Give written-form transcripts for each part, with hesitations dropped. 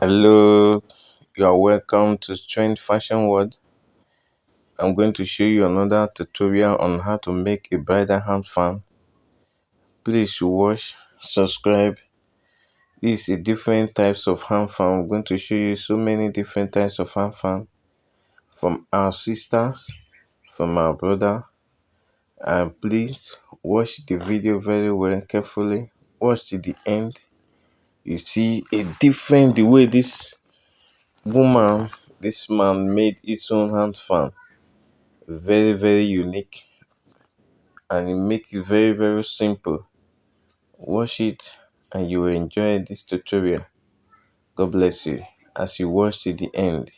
Hello, you are welcome to Trend Fashion World. I'm going to show you another tutorial on how to make a bridal hand fan. Please watch, subscribe. This is different types of hand fan. I'm going to show you so many different types of hand fan from our sisters, from our brother. And please watch the video very well, carefully. Watch to the end. You see the way this man made his own hand fan. Very unique, and it makes it very simple. Watch it and you will enjoy this tutorial. God bless you as you watch to the end.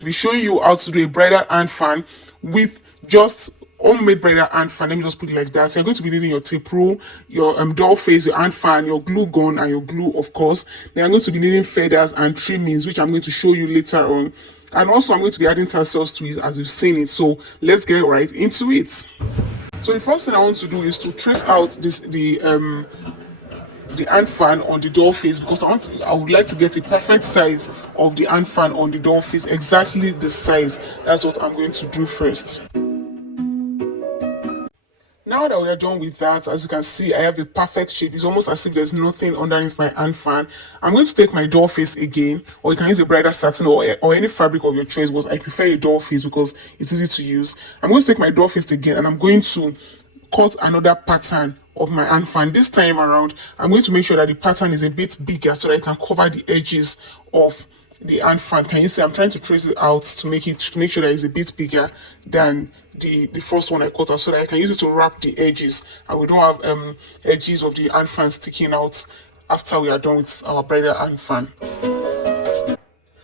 Be showing you how to do a bridal hand fan with just homemade bridal hand fan. Let me just put it like that. So you're going to be needing your tape rule, your doll face, your hand fan, your glue gun, and your glue, of course. Then I'm going to be needing feathers and trimmings, which I'm going to show you later on. And also I'm going to be adding tassels to it as you've seen it. So let's get right into it. So the first thing I want to do is to trace out the hand fan on the door face, because I would like to get a perfect size of the hand fan on the door face, exactly the size. That's what I'm going to do first. Now that we are done with that, as you can see, I have a perfect shape. It's almost as if there's nothing underneath my hand fan. I'm going to take my door face again, or you can use a bridal satin or any fabric of your choice, but I prefer a door face because it's easy to use. I'm going to take my door face again and I'm going to cut another pattern of my hand fan. This time around, I'm going to make sure that the pattern is a bit bigger so that I can cover the edges of the hand fan. Can you see I'm trying to trace it out to make sure that it's a bit bigger than the first one I cut out, so that I can use it to wrap the edges and we don't have edges of the hand fan sticking out after we are done with our bridal hand fan.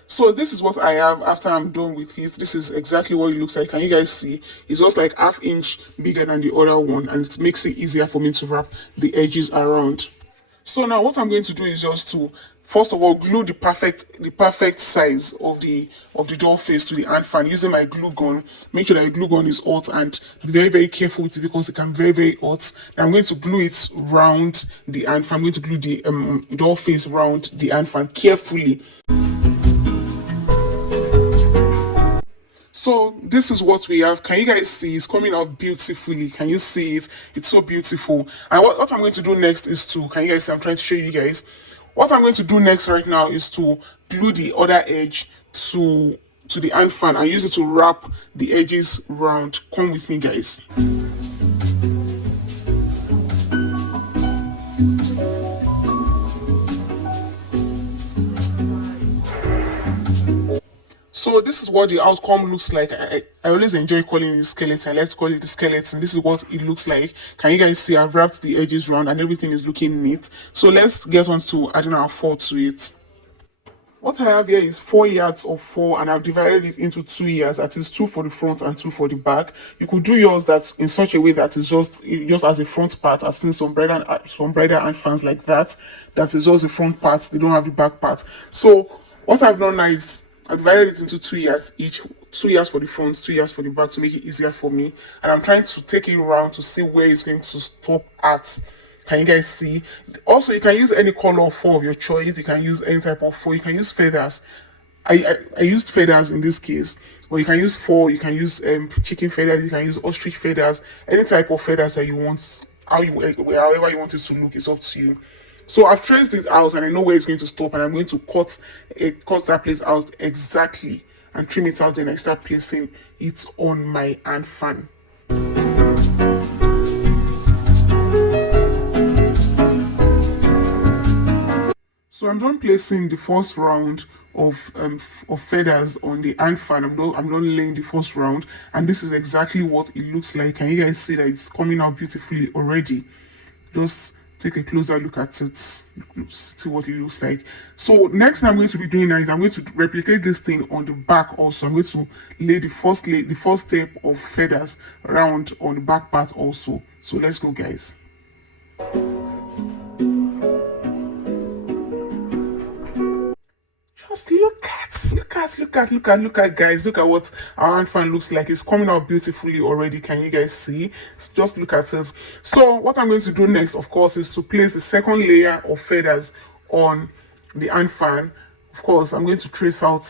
So this is what I have after I'm done with it. This is exactly what it looks like. Can you guys see? It's just like half-inch bigger than the other one, and it makes it easier for me to wrap the edges around. So now what I'm going to do is just to first of all glue the perfect size of the doll face to the hand fan using my glue gun. Make sure that the glue gun is hot and be very careful with it because it can be very hot. And I'm going to glue it round the hand fan. I'm going to glue the doll face round the hand fan carefully. So this is what we have. Can you guys see? It's coming out beautifully. Can you see it? It's so beautiful. And what I'm going to do next is to, can you guys see? I'm trying to show you guys. What I'm going to do next right now is to glue the other edge to the hand fan and use it to wrap the edges round. Come with me, guys. So this is what the outcome looks like. I always enjoy calling it skeleton. Let's call it the skeleton. This is what it looks like. Can you guys see? I've wrapped the edges round and everything is looking neat. So let's get on to adding our 4 to it. What I have here is 4 yards of 4, and I've divided it into 2 yards. That is 2 for the front and 2 for the back. You could do yours that's in such a way that is just as a front part. I've seen some bridal hand fans like that. That is just the front part. They don't have the back part. So what I've done now is I divided it into 2 yards each. 2 yards for the front, 2 yards for the back to make it easier for me. And I'm trying to take it around to see where it's going to stop at. Can you guys see? Also, you can use any color of 4 of your choice. You can use any type of 4. You can use feathers. I used feathers in this case, but you can use 4. You can use chicken feathers. You can use ostrich feathers. Any type of feathers that you want. However you want it to look, it's up to you. So I've traced it out and I know where it's going to stop, and I'm going to cut that place out exactly and trim it out. Then I start placing it on my hand fan. So I'm done placing the first round of feathers on the hand fan. I'm done laying the first round, and this is exactly what it looks like. Can you guys see that it's coming out beautifully already? Just take a closer look at it, see what it looks like. So next thing I'm going to be doing now is I'm going to replicate this thing on the back also. I'm going to lay the first step of feathers around on the back part also. So let's go, guys. Just look at guys, look at what our hand fan looks like. It's coming out beautifully already. Can you guys see? Just look at it. So what I'm going to do next, of course, is to place the second layer of feathers on the hand fan. Of course, I'm going to trace out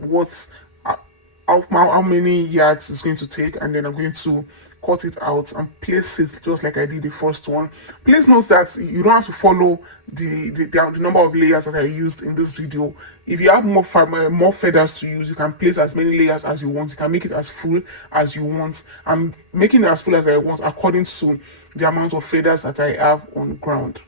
what's how many yards it's going to take, and then I'm going to cut it out and place it just like I did the first one. Please note that you don't have to follow the number of layers that I used in this video. If you have more feathers to use, you can place as many layers as you want. You can make it as full as you want. I'm making it as full as I want according to the amount of feathers that I have on ground.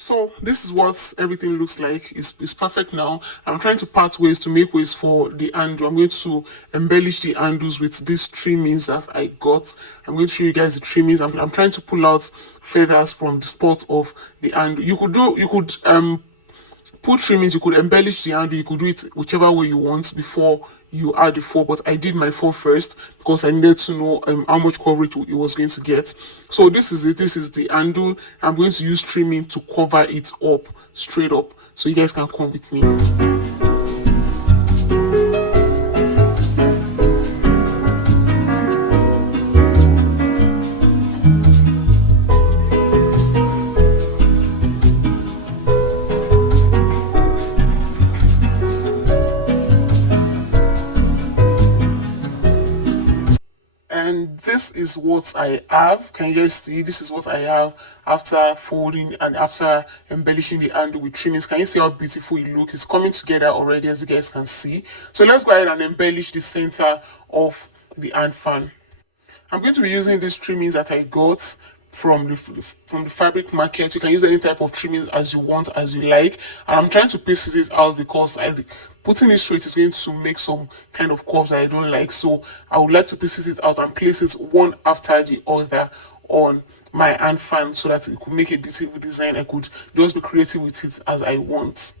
So this is what everything looks like. It's perfect now. I'm trying to part ways to make ways for the handle. I'm going to embellish the handles with these trimmings that I got. I'm going to show you guys the trimmings. I'm trying to pull out feathers from the spot of the handle. You could put trimmings, you could embellish the handle, you could do it whichever way you want before you add the fur, but I did my fur first because I needed to know how much coverage it was going to get. So this is it. This is the handle. I'm going to use trimming to cover it up straight up, so you guys can come with me. And this is what I have. Can you guys see? This is what I have after folding and after embellishing the handle with trimmings. Can you see how beautiful it looks? It's coming together already, as you guys can see. So let's go ahead and embellish the center of the hand fan. I'm going to be using these trimmings that I got from the fabric market. You can use any type of trimming as you want, as you like. And I'm trying to piece it out because putting it straight is going to make some kind of curves that I don't like. So I would like to piece it out and place it one after the other on my hand fan so that it could make a beautiful design. I could just be creative with it as I want.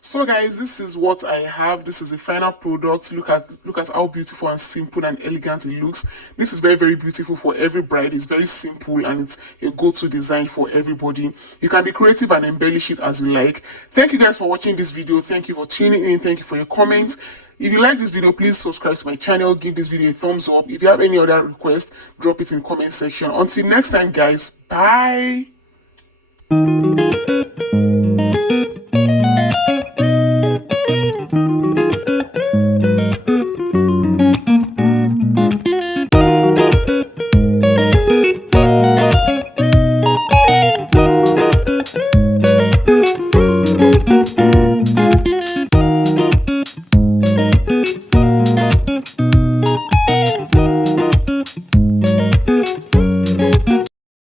So guys, this is what I have. This is the final product. Look at how beautiful and simple and elegant it looks. This is very, very beautiful for every bride. It's very simple and it's a go-to design for everybody. You can be creative and embellish it as you like. Thank you guys for watching this video. Thank you for tuning in. Thank you for your comments. If you like this video, please subscribe to my channel. Give this video a thumbs up. If you have any other requests, drop it in the comment section. Until next time guys, bye.